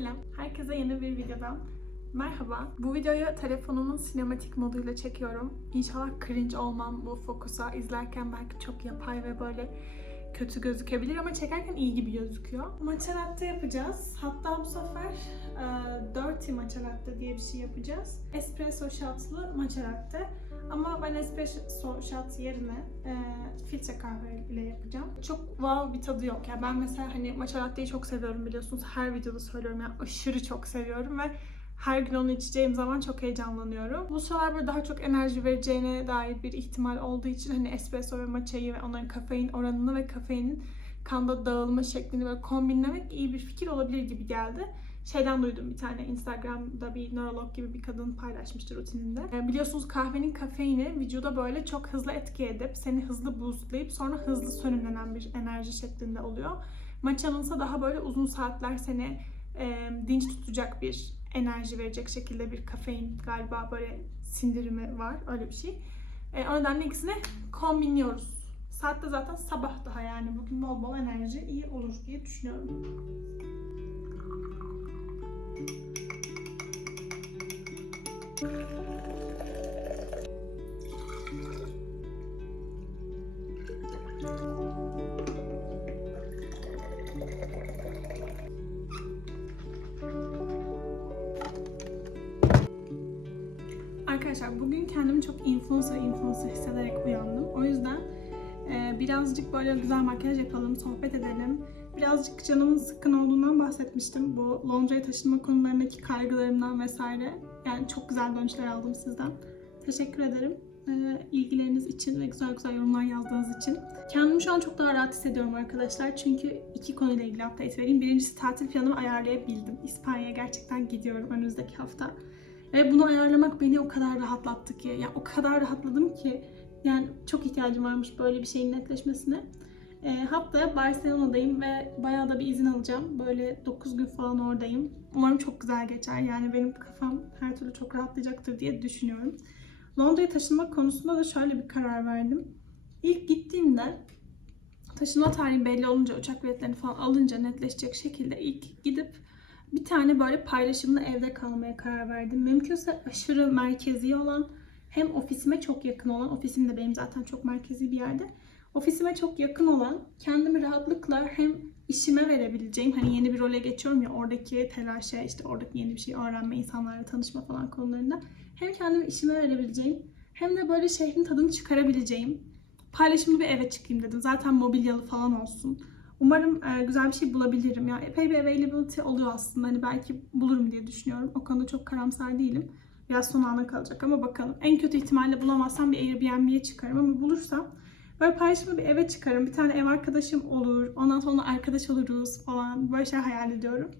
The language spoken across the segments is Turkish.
Selam, herkese yeni bir videodan merhaba. Bu videoyu telefonumun sinematik moduyla çekiyorum. İnşallah cringe olmam bu fokusa. izlerken belki çok yapay ve böyle kötü gözükebilir ama çekerken iyi gibi gözüküyor. Matcha yapacağız. Hatta bu sefer e, dirty matcha diye bir şey yapacağız. Espresso shotlı matcha. Ama ben espresso shot yerine e, filtre kahve ile yapacağım. Çok wow bir tadı yok. Yani ben mesela hani matcha latte'yi çok seviyorum biliyorsunuz. Her videoda söylüyorum yani aşırı çok seviyorum ve her gün onu içeceğim zaman çok heyecanlanıyorum. Bu sıralar böyle daha çok enerji vereceğine dair bir ihtimal olduğu için hani espresso ve matcha'yı ve onların kafein oranını ve kafeinin kanda dağılma şeklini böyle kombinlemek iyi bir fikir olabilir gibi geldi. Şeyden duydum bir tane Instagram'da bir nörolog gibi bir kadın paylaşmıştı rutininde. E, biliyorsunuz kahvenin kafeini vücuda böyle çok hızlı etki edip seni hızlı boostlayıp sonra hızlı sönümlenen bir enerji şeklinde oluyor. Matcha'nın ise daha böyle uzun saatler seni e, dinç tutacak bir enerji verecek şekilde bir kafein galiba böyle sindirimi var öyle bir şey. E, o nedenle ikisini kombinliyoruz. Saatte zaten sabah daha yani bugün bol bol enerji iyi olur diye düşünüyorum. Arkadaşlar bugün kendimi çok influencer influencer hissederek uyandım. O yüzden e, birazcık böyle güzel makyaj yapalım, sohbet edelim. Birazcık canımın sıkkın olduğundan bahsetmiştim. Bu Londra'ya taşınma konularındaki kaygılarımdan vesaire. Yani çok güzel dönüşler aldım sizden. Teşekkür ederim e, ilgileriniz için ve güzel güzel yorumlar yazdığınız için. Kendimi şu an çok daha rahat hissediyorum arkadaşlar. Çünkü iki konuyla ilgili update vereyim. Birincisi tatil planımı ayarlayabildim. İspanya'ya gerçekten gidiyorum önümüzdeki hafta. Ve bunu ayarlamak beni o kadar rahatlattı ki. Yani o kadar rahatladım ki. Yani çok ihtiyacım varmış böyle bir şeyin netleşmesine. E, haftaya Barcelona'dayım ve bayağı da bir izin alacağım. Böyle 9 gün falan oradayım. Umarım çok güzel geçer. Yani benim kafam her türlü çok rahatlayacaktır diye düşünüyorum. Londra'ya taşınmak konusunda da şöyle bir karar verdim. İlk gittiğimde taşınma tarihi belli olunca, uçak biletlerini falan alınca netleşecek şekilde ilk gidip bir tane böyle paylaşımlı evde kalmaya karar verdim. Mümkünse aşırı merkezi olan hem ofisime çok yakın olan, ofisim de benim zaten çok merkezi bir yerde. Ofisime çok yakın olan, kendimi rahatlıkla hem işime verebileceğim, hani yeni bir role geçiyorum ya oradaki telaşa, işte oradaki yeni bir şey öğrenme, insanlarla tanışma falan konularında hem kendimi işime verebileceğim hem de böyle şehrin tadını çıkarabileceğim paylaşımlı bir eve çıkayım dedim. Zaten mobilyalı falan olsun. Umarım e, güzel bir şey bulabilirim. Ya epey bir availability oluyor aslında. Hani belki bulurum diye düşünüyorum. O konuda çok karamsar değilim. Biraz son ana kalacak ama bakalım. En kötü ihtimalle bulamazsam bir Airbnb'ye çıkarım ama bulursam böyle paylaşımlı bir eve çıkarım. Bir tane ev arkadaşım olur. Ondan sonra arkadaş oluruz falan. Böyle şey hayal ediyorum.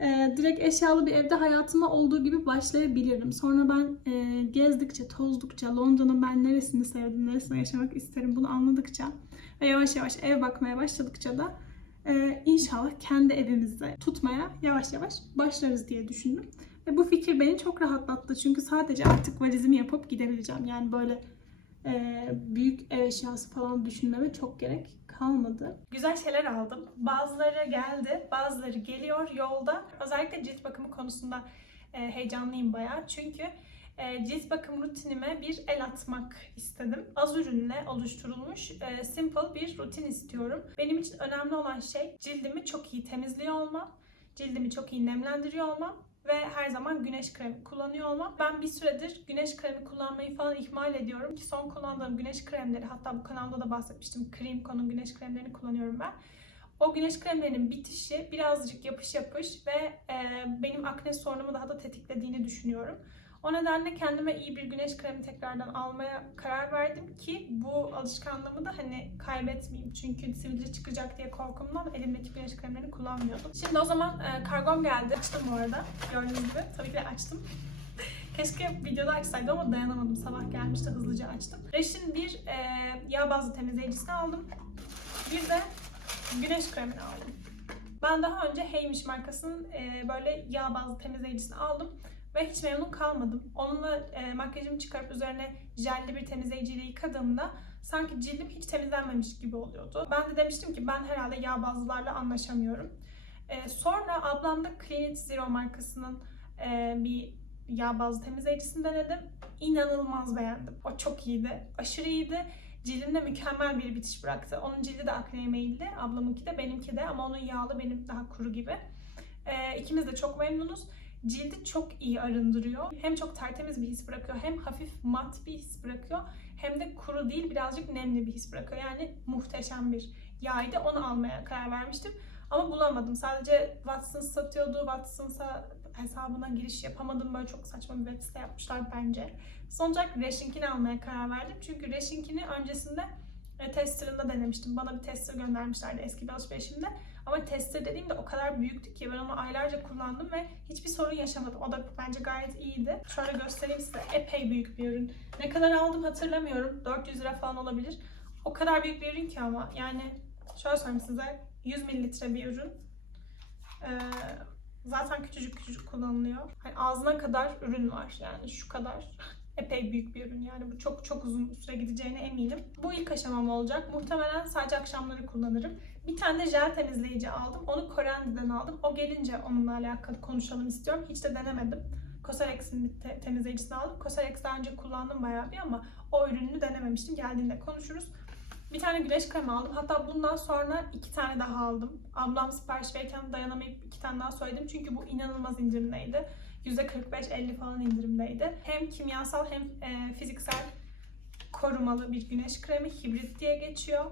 Ee, direkt eşyalı bir evde hayatıma olduğu gibi başlayabilirim. Sonra ben e, gezdikçe, tozdukça, Londra'nın ben neresini sevdim, neresine yaşamak isterim bunu anladıkça ve yavaş yavaş ev bakmaya başladıkça da e, inşallah kendi evimizde tutmaya yavaş yavaş başlarız diye düşündüm. Ve bu fikir beni çok rahatlattı. Çünkü sadece artık valizimi yapıp gidebileceğim. Yani böyle e, büyük ev eşyası falan düşünmeme çok gerek kalmadı. Güzel şeyler aldım. Bazıları geldi, bazıları geliyor yolda. Özellikle cilt bakımı konusunda e, heyecanlıyım bayağı. Çünkü e, cilt bakım rutinime bir el atmak istedim. Az ürünle oluşturulmuş e, simple bir rutin istiyorum. Benim için önemli olan şey cildimi çok iyi temizliyor olmam, cildimi çok iyi nemlendiriyor olmam ve her zaman güneş kremi kullanıyor olmam. Ben bir süredir güneş kremi kullanmayı falan ihmal ediyorum ki son kullandığım güneş kremleri hatta bu kanalda da bahsetmiştim. Creamco'nun güneş kremlerini kullanıyorum ben. O güneş kremlerinin bitişi birazcık yapış yapış ve e, benim akne sorunumu daha da tetiklediğini düşünüyorum. O nedenle kendime iyi bir güneş kremi tekrardan almaya karar verdim ki bu alışkanlığımı da hani kaybetmeyeyim. Çünkü sivilce çıkacak diye korkumdan elimdeki güneş kremlerini kullanmıyordum. Şimdi o zaman e, kargom geldi. Açtım bu arada. Gördüğünüz gibi. Tabii ki de açtım. Keşke videoda açsaydım ama dayanamadım. Sabah gelmişti hızlıca açtım. Reş'in bir e, yağ bazlı temizleyicisini aldım. Bir de güneş kremini aldım. Ben daha önce Heymiş markasının e, böyle yağ bazlı temizleyicisini aldım ve hiç memnun kalmadım. Onunla e, makyajımı çıkarıp üzerine jelli bir temizleyiciyle yıkadığımda sanki cildim hiç temizlenmemiş gibi oluyordu. Ben de demiştim ki ben herhalde yağ bazlılarla anlaşamıyorum. Ee, sonra ablamda Clean It Zero markasının e, bir yağ bazlı temizleyicisini denedim. İnanılmaz beğendim. O çok iyiydi. Aşırı iyiydi. Cildimde mükemmel bir bitiş bıraktı. Onun cildi de akneye meyilli. Ablamınki de benimki de ama onun yağlı benim daha kuru gibi. Ee, ikimiz de çok memnunuz. Cildi çok iyi arındırıyor. Hem çok tertemiz bir his bırakıyor hem hafif mat bir his bırakıyor. Hem de kuru değil birazcık nemli bir his bırakıyor. Yani muhteşem bir yağydı. Onu almaya karar vermiştim. Ama bulamadım. Sadece Watsons satıyordu. Watsons'a hesabına giriş yapamadım. Böyle çok saçma bir web site yapmışlar bence. Son olarak Reshink'ini almaya karar verdim. Çünkü Reshink'ini öncesinde e, testerında denemiştim. Bana bir tester göndermişlerdi eski bir alışverişimde. Ama tester dediğimde o kadar büyüktü ki ben onu aylarca kullandım ve hiçbir sorun yaşamadım. O da bence gayet iyiydi. Şöyle göstereyim size. Epey büyük bir ürün. Ne kadar aldım hatırlamıyorum. 400 lira falan olabilir. O kadar büyük bir ürün ki ama yani şöyle söyleyeyim size 100 mililitre bir ürün. Ee, zaten küçücük küçücük kullanılıyor. Hani ağzına kadar ürün var yani şu kadar. Epey büyük bir ürün yani bu çok çok uzun süre gideceğine eminim. Bu ilk aşamam olacak. Muhtemelen sadece akşamları kullanırım. Bir tane de jel temizleyici aldım. Onu Korendi'den aldım. O gelince onunla alakalı konuşalım istiyorum. Hiç de denemedim. Cosrx'in te- temizleyicisini aldım. Cosrx daha önce kullandım bayağı bir ama o ürününü denememiştim. Geldiğinde konuşuruz. Bir tane güneş kremi aldım. Hatta bundan sonra iki tane daha aldım. Ablam sipariş verirken dayanamayıp iki tane daha söyledim. Çünkü bu inanılmaz indirimdeydi. %45-50 falan indirimdeydi. Hem kimyasal hem e, fiziksel korumalı bir güneş kremi. Hibrit diye geçiyor.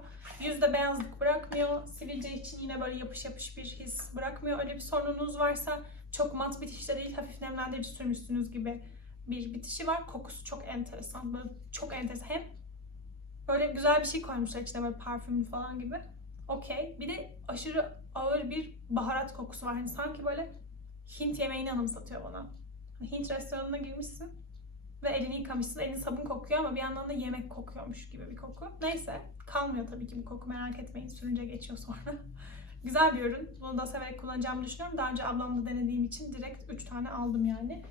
Yüzde beyazlık bırakmıyor. Sivilce için yine böyle yapış yapış bir his bırakmıyor. Öyle bir sorununuz varsa çok mat bitişte değil hafif nemlendirici sürmüşsünüz gibi bir bitişi var. Kokusu çok enteresan. Böyle çok enteresan. Hem böyle güzel bir şey koymuşlar içine böyle parfümlü falan gibi. Okey. Bir de aşırı ağır bir baharat kokusu var. Hani sanki böyle Hint yemeğini anımsatıyor bana. Hint restoranına girmişsin ve elini yıkamışsın. Elin sabun kokuyor ama bir yandan da yemek kokuyormuş gibi bir koku. Neyse. Kalmıyor tabii ki bu koku merak etmeyin. Sürünce geçiyor sonra. Güzel bir ürün. Bunu da severek kullanacağımı düşünüyorum. Daha önce ablamla denediğim için direkt 3 tane aldım yani.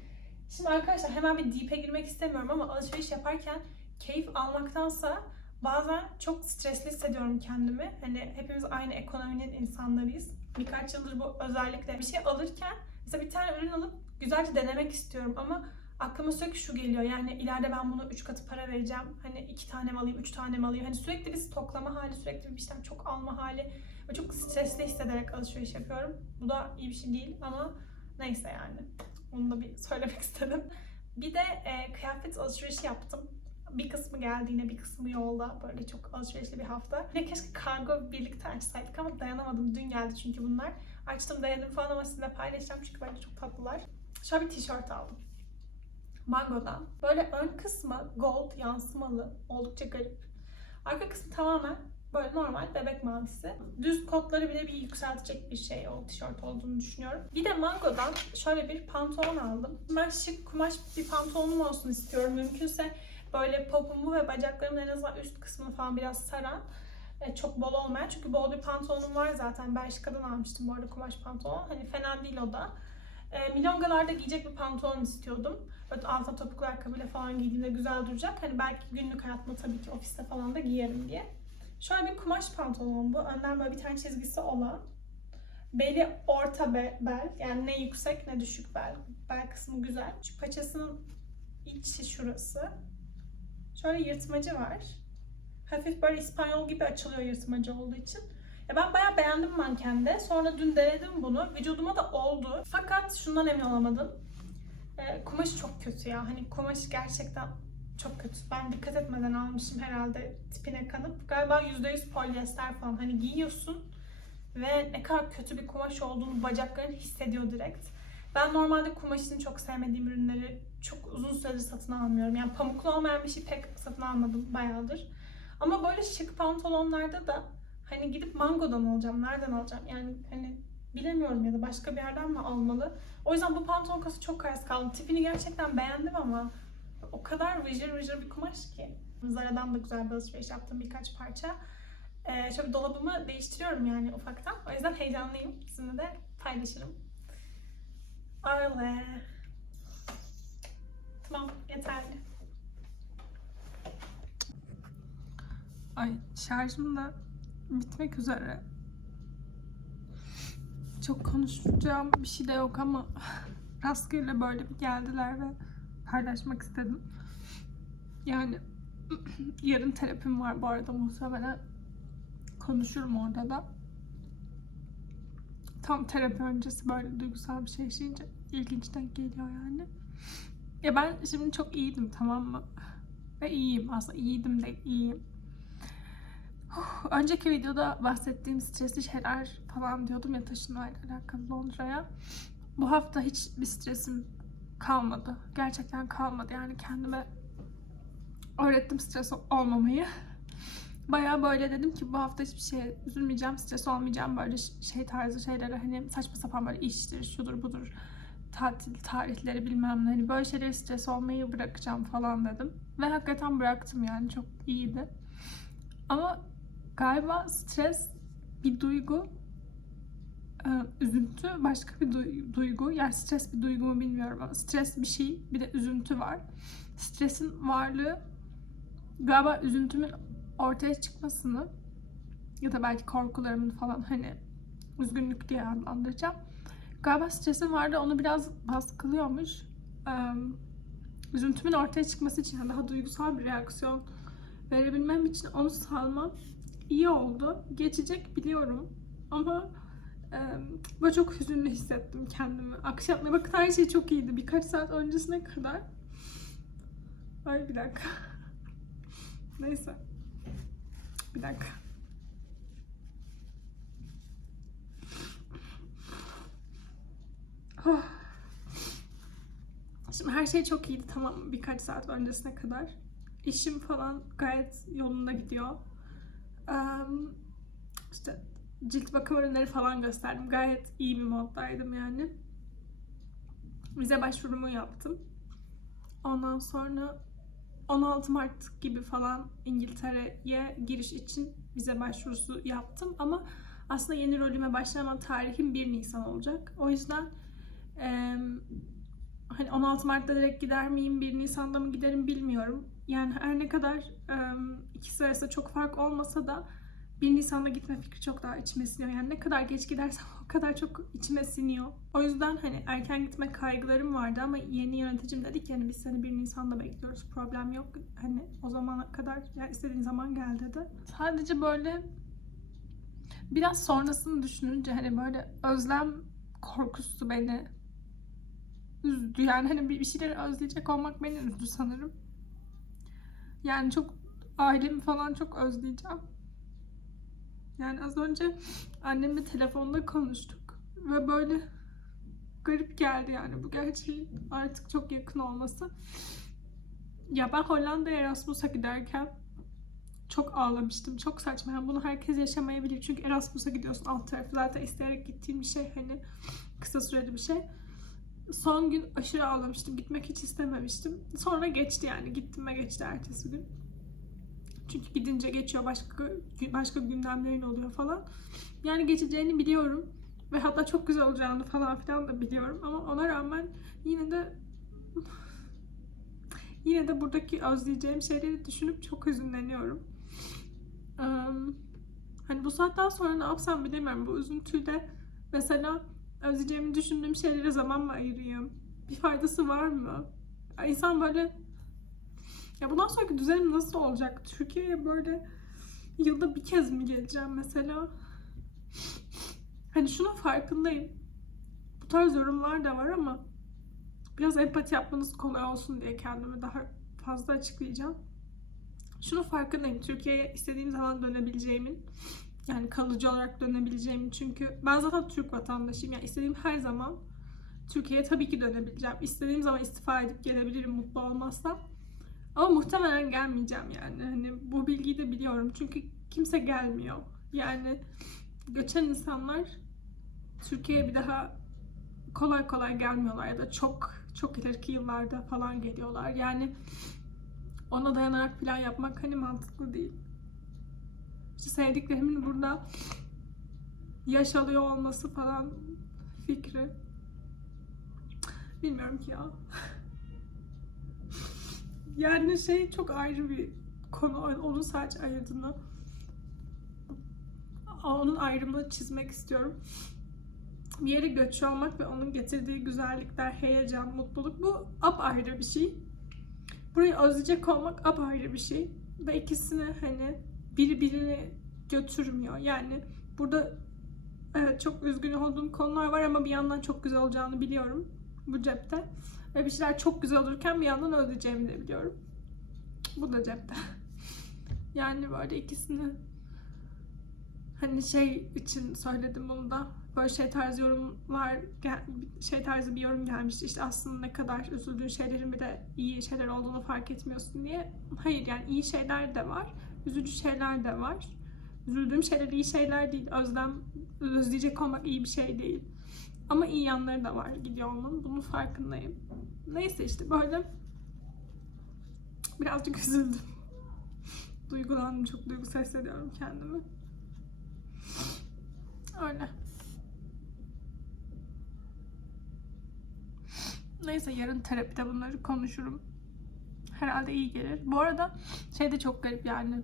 Şimdi arkadaşlar hemen bir deep'e girmek istemiyorum ama alışveriş yaparken keyif almaktansa bazen çok stresli hissediyorum kendimi. Hani hepimiz aynı ekonominin insanlarıyız. Birkaç yıldır bu özellikle bir şey alırken mesela bir tane ürün alıp güzelce denemek istiyorum ama aklıma sürekli şu geliyor yani ileride ben bunu 3 katı para vereceğim. Hani 2 tane mi alayım, 3 tane mi alayım? Hani sürekli bir stoklama hali, sürekli bir işlem çok alma hali ve çok stresli hissederek alışveriş yapıyorum. Bu da iyi bir şey değil ama neyse yani. Onu da bir söylemek istedim. Bir de e, kıyafet alışverişi yaptım. Bir kısmı geldiğine bir kısmı yolda. Böyle çok alışverişli bir hafta. Yine keşke kargo birlikte açsaydık ama dayanamadım. Dün geldi çünkü bunlar. Açtım denedim falan ama sizinle paylaşacağım çünkü bence çok tatlılar. Şöyle bir tişört aldım. Mango'dan. Böyle ön kısmı gold yansımalı. Oldukça garip. Arka kısmı tamamen böyle normal bebek mavisi. Düz kotları bile bir yükseltecek bir şey o tişört olduğunu düşünüyorum. Bir de Mango'dan şöyle bir pantolon aldım. Ben şık kumaş bir pantolonum olsun istiyorum. Mümkünse böyle popumu ve bacaklarımın en azından üst kısmını falan biraz saran e, çok bol olmayan. Çünkü bol bir pantolonum var zaten. Belçika'dan almıştım bu arada kumaş pantolon. Hani fena değil o da. E, milongalarda giyecek bir pantolon istiyordum. Böyle alta topuklu ayakkabıyla falan giydiğimde güzel duracak. Hani belki günlük hayatta tabii ki ofiste falan da giyerim diye. Şöyle bir kumaş pantolon bu. Önden böyle bir tane çizgisi olan. Beli orta be- bel. Yani ne yüksek ne düşük bel. Bel kısmı güzel. Şu paçasının içi şurası. Şöyle yırtmacı var. Hafif böyle İspanyol gibi açılıyor yırtmacı olduğu için. Ya ben bayağı beğendim mankende. Sonra dün denedim bunu. Vücuduma da oldu. Fakat şundan emin olamadım. Ee, kumaşı çok kötü ya. Hani kumaş gerçekten çok kötü. Ben dikkat etmeden almışım herhalde tipine kanıp. Galiba %100 polyester falan. Hani giyiyorsun ve ne kadar kötü bir kumaş olduğunu bacakların hissediyor direkt. Ben normalde kumaşını çok sevmediğim ürünleri çok uzun süredir satın almıyorum. Yani pamuklu olmayan bir şey pek satın almadım bayağıdır. Ama böyle şık pantolonlarda da hani gidip Mango'dan alacağım. Nereden alacağım? Yani hani bilemiyorum ya da başka bir yerden mi almalı? O yüzden bu pantolon kası çok kararsız kaldım. Tipini gerçekten beğendim ama o kadar vıcır vıcır bir kumaş ki. Zara'dan da güzel bir alışveriş yaptım birkaç parça. Ee, şöyle dolabımı değiştiriyorum yani ufaktan. O yüzden heyecanlıyım. Sizinle de paylaşırım. Öyle. Tamam yeterli. Ay şarjım da bitmek üzere. çok konuşacağım bir şey de yok ama rastgele böyle bir geldiler ve paylaşmak istedim. Yani yarın terapim var bu arada muhtemelen konuşurum orada da. Tam terapi öncesi böyle duygusal bir şey yaşayınca ilginç denk geliyor yani. Ya ben şimdi çok iyiydim tamam mı? Ve iyiyim aslında iyiydim de iyiyim. Huh, Önceki videoda bahsettiğim stresli şeyler falan diyordum ya taşınmayla alakalı Londra'ya. Bu hafta hiç bir stresim kalmadı. Gerçekten kalmadı. Yani kendime öğrettim stres olmamayı. Bayağı böyle dedim ki bu hafta hiçbir şeye üzülmeyeceğim, stres olmayacağım. Böyle şey tarzı şeylere hani saçma sapan böyle iştir, şudur budur, tatil tarihleri bilmem ne. Hani böyle şeylere stres olmayı bırakacağım falan dedim. Ve hakikaten bıraktım yani çok iyiydi. Ama galiba stres bir duygu, e, üzüntü başka bir duy- duygu. Yani stres bir duygu mu bilmiyorum ama stres bir şey, bir de üzüntü var. Stresin varlığı galiba üzüntümün ortaya çıkmasını ya da belki korkularımın falan hani üzgünlük diye adlandıracağım. Galiba stresim vardı onu biraz baskılıyormuş. Ee, üzüntümün ortaya çıkması için daha duygusal bir reaksiyon verebilmem için onu salmam iyi oldu. Geçecek biliyorum ama e, böyle çok hüzünlü hissettim kendimi. Akşam bakın her şey çok iyiydi. Birkaç saat öncesine kadar. Ay bir dakika. Neyse. Bir dakika. Oh. Şimdi her şey çok iyiydi tamam birkaç saat öncesine kadar. İşim falan gayet yolunda gidiyor. İşte cilt bakım ürünleri falan gösterdim. Gayet iyi bir moddaydım yani. Vize başvurumu yaptım. Ondan sonra 16 Mart gibi falan İngiltere'ye giriş için vize başvurusu yaptım ama aslında yeni rolüme başlama tarihim 1 Nisan olacak. O yüzden em, hani 16 Mart'ta direkt gider miyim, 1 Nisan'da mı giderim bilmiyorum. Yani her ne kadar ikisi arasında çok fark olmasa da 1 Nisan'da gitme fikri çok daha içime siniyor. Yani ne kadar geç gidersem o kadar çok içime siniyor. O yüzden hani erken gitme kaygılarım vardı ama yeni yöneticim dedi ki hani biz seni 1 Nisan'da bekliyoruz. Problem yok. Hani o zamana kadar yani istediğin zaman gel dedi. Sadece böyle biraz sonrasını düşününce hani böyle özlem korkusu beni üzdü. Yani hani bir şeyleri özleyecek olmak beni üzdü sanırım. Yani çok ailemi falan çok özleyeceğim. Yani az önce annemle telefonda konuştuk ve böyle garip geldi yani bu gerçeğin artık çok yakın olması. Ya ben Hollanda'ya Erasmus'a giderken çok ağlamıştım. Çok saçma. Yani bunu herkes yaşamayabilir. Çünkü Erasmus'a gidiyorsun. Alt tarafı zaten isteyerek gittiğim bir şey. Hani kısa süreli bir şey. Son gün aşırı ağlamıştım. Gitmek hiç istememiştim. Sonra geçti yani. Gittim ve geçti ertesi gün. Çünkü gidince geçiyor başka başka gündemlerin oluyor falan. Yani geçeceğini biliyorum ve hatta çok güzel olacağını falan filan da biliyorum ama ona rağmen yine de yine de buradaki özleyeceğim şeyleri düşünüp çok hüzünleniyorum. Eee, hani bu saatten sonra ne yapsam bilemiyorum. Bu üzüntüyle mesela özleyeceğimi düşündüğüm şeylere zaman mı ayırayım? Bir faydası var mı? Ya İnsan böyle ya bundan sonraki düzenim nasıl olacak? Türkiye'ye böyle yılda bir kez mi geleceğim mesela? Hani şunun farkındayım. Bu tarz yorumlar da var ama biraz empati yapmanız kolay olsun diye kendimi daha fazla açıklayacağım. Şunun farkındayım. Türkiye'ye istediğim zaman dönebileceğimin yani kalıcı olarak dönebileceğimin çünkü ben zaten Türk vatandaşıyım. Yani istediğim her zaman Türkiye'ye tabii ki dönebileceğim. İstediğim zaman istifa edip gelebilirim mutlu olmazsam. Ama muhtemelen gelmeyeceğim yani. Hani bu bilgiyi de biliyorum. Çünkü kimse gelmiyor. Yani göçen insanlar Türkiye'ye bir daha kolay kolay gelmiyorlar ya da çok çok ileriki yıllarda falan geliyorlar. Yani ona dayanarak plan yapmak hani mantıklı değil. İşte sevdiklerimin burada yaş alıyor olması falan fikri. Bilmiyorum ki ya. Yani şey çok ayrı bir konu. Onun sadece ayırdığını onun ayrımını çizmek istiyorum. bir yere göçüyor olmak ve onun getirdiği güzellikler, heyecan, mutluluk bu apayrı bir şey. Burayı özleyecek olmak apayrı bir şey. Ve ikisini hani birbirini götürmüyor. Yani burada evet çok üzgün olduğum konular var ama bir yandan çok güzel olacağını biliyorum bu cepte. Ve bir şeyler çok güzel olurken bir yandan özleyeceğimi de biliyorum. Bu da cepte. Yani böyle ikisini hani şey için söyledim bunu da. Böyle şey tarzı yorumlar, şey tarzı bir yorum gelmişti. İşte aslında ne kadar üzüldüğün şeylerin bir de iyi şeyler olduğunu fark etmiyorsun diye. Hayır yani iyi şeyler de var. Üzücü şeyler de var. Üzüldüğüm şeyler iyi şeyler değil. Özlem, özleyecek olmak iyi bir şey değil. Ama iyi yanları da var gidiyor olmanın. Bunun farkındayım. Neyse işte böyle birazcık üzüldüm. Duygulandım. Çok duygusal hissediyorum kendimi. Öyle. Neyse yarın terapide bunları konuşurum. Herhalde iyi gelir. Bu arada şey de çok garip yani.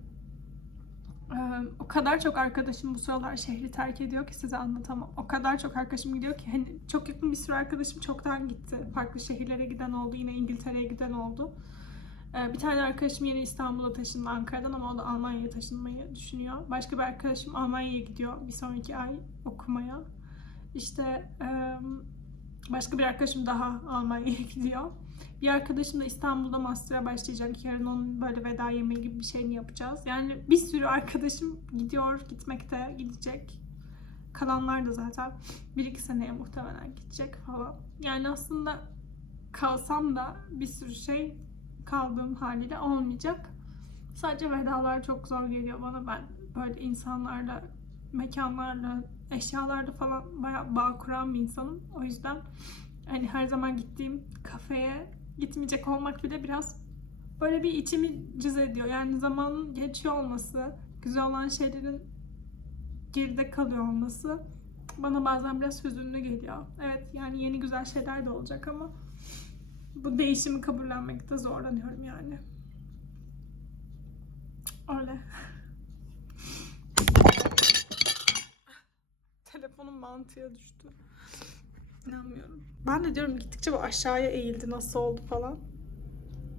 O kadar çok arkadaşım bu sıralar şehri terk ediyor ki size anlatamam. O kadar çok arkadaşım gidiyor ki hani çok yakın bir sürü arkadaşım çoktan gitti. Farklı şehirlere giden oldu. Yine İngiltere'ye giden oldu. Bir tane arkadaşım yeni İstanbul'a taşındı Ankara'dan ama o da Almanya'ya taşınmayı düşünüyor. Başka bir arkadaşım Almanya'ya gidiyor bir sonraki ay okumaya. İşte başka bir arkadaşım daha Almanya'ya gidiyor. Bir arkadaşım da İstanbul'da master'a başlayacak. Yarın onun böyle veda yemeği gibi bir şeyini yapacağız. Yani bir sürü arkadaşım gidiyor, gitmekte, gidecek. Kalanlar da zaten bir iki seneye muhtemelen gidecek falan. Yani aslında kalsam da bir sürü şey kaldığım haliyle olmayacak. Sadece vedalar çok zor geliyor bana. Ben böyle insanlarla, mekanlarla, eşyalarla falan bayağı bağ kuran bir insanım. O yüzden hani her zaman gittiğim kafeye gitmeyecek olmak bile biraz böyle bir içimi cız ediyor. Yani zamanın geçiyor olması, güzel olan şeylerin geride kalıyor olması bana bazen biraz hüzünlü geliyor. Evet yani yeni güzel şeyler de olacak ama bu değişimi kabullenmekte zorlanıyorum yani. Öyle. Telefonum mantıya düştü. İnanmıyorum. Ben de diyorum gittikçe bu aşağıya eğildi nasıl oldu falan.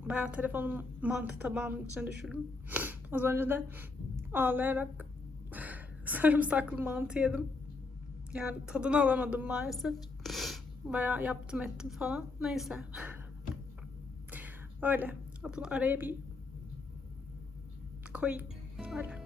Bayağı telefonum mantı tabağımın içine düşürdüm. Az önce de ağlayarak sarımsaklı mantı yedim. Yani tadını alamadım maalesef. Bayağı yaptım ettim falan. Neyse. Öyle. Bunu araya bir koyayım. Öyle.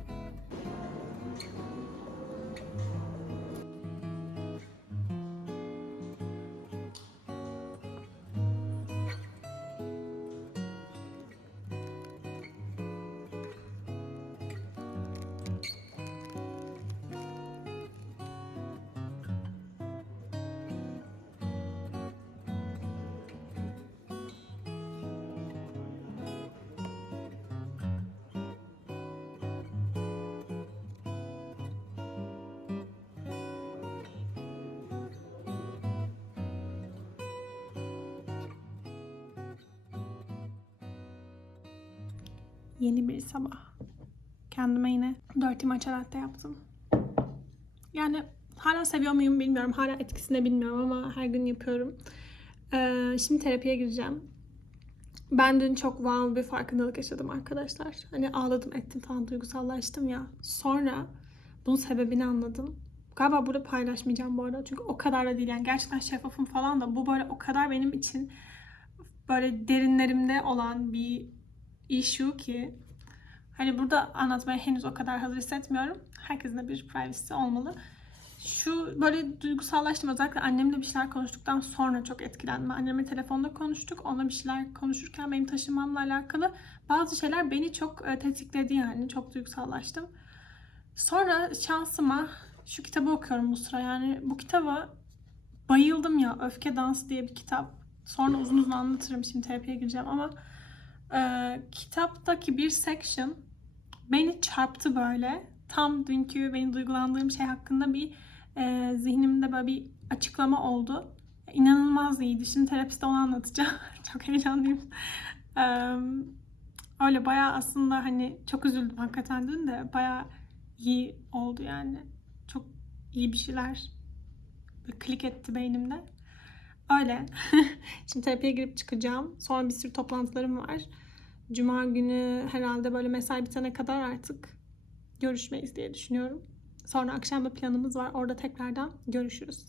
Yeni bir sabah. Kendime yine dirty matcha latte yaptım. Yani hala seviyor muyum bilmiyorum. Hala etkisini bilmiyorum ama her gün yapıyorum. Ee, şimdi terapiye gireceğim. Ben dün çok wow bir farkındalık yaşadım arkadaşlar. Hani ağladım ettim falan duygusallaştım ya. Sonra bunun sebebini anladım. Galiba burada paylaşmayacağım bu arada. Çünkü o kadar da değil yani gerçekten şeffafım falan da bu böyle o kadar benim için böyle derinlerimde olan bir issue ki hani burada anlatmaya henüz o kadar hazır hissetmiyorum. Herkesin de bir privacy olmalı. Şu böyle duygusallaştım özellikle annemle bir şeyler konuştuktan sonra çok etkilendim. Annemle telefonda konuştuk. Onunla bir şeyler konuşurken benim taşınmamla alakalı bazı şeyler beni çok e, tetikledi yani. Çok duygusallaştım. Sonra şansıma şu kitabı okuyorum bu sıra. Yani bu kitaba bayıldım ya. Öfke Dansı diye bir kitap. Sonra uzun uzun anlatırım. Şimdi terapiye gireceğim ama e, kitaptaki bir section beni çarptı böyle. Tam dünkü benim duygulandığım şey hakkında bir e, zihnimde böyle bir açıklama oldu. İnanılmaz iyiydi. Şimdi terapiste onu anlatacağım. çok heyecanlıyım. E, öyle bayağı aslında hani çok üzüldüm hakikaten dün de bayağı iyi oldu yani. Çok iyi bir şeyler klik etti beynimde. Öyle. Şimdi terapiye girip çıkacağım. Sonra bir sürü toplantılarım var. Cuma günü herhalde böyle mesai bitene kadar artık görüşmeyiz diye düşünüyorum. Sonra akşam bir planımız var. Orada tekrardan görüşürüz.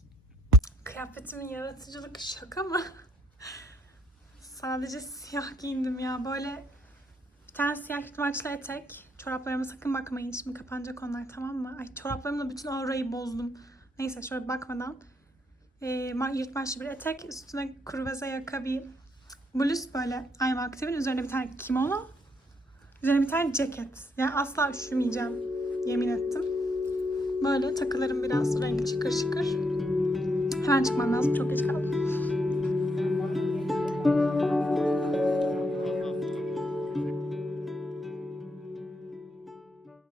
Kıyafetimin yaratıcılık şaka mı? Sadece siyah giyindim ya. Böyle bir tane siyah maçlı etek. Çoraplarıma sakın bakmayın. Şimdi kapanacak onlar tamam mı? Ay çoraplarımla bütün orayı bozdum. Neyse şöyle bakmadan. E, ma- yırtmaçlı bir etek. Üstüne kurvaza yaka bir bluz böyle. I'm Active'in üzerine bir tane kimono. Üzerine bir tane ceket. Yani asla üşümeyeceğim. Yemin ettim. Böyle takılarım biraz renk şıkır şıkır. Hemen çıkmam lazım. Çok geç kaldım.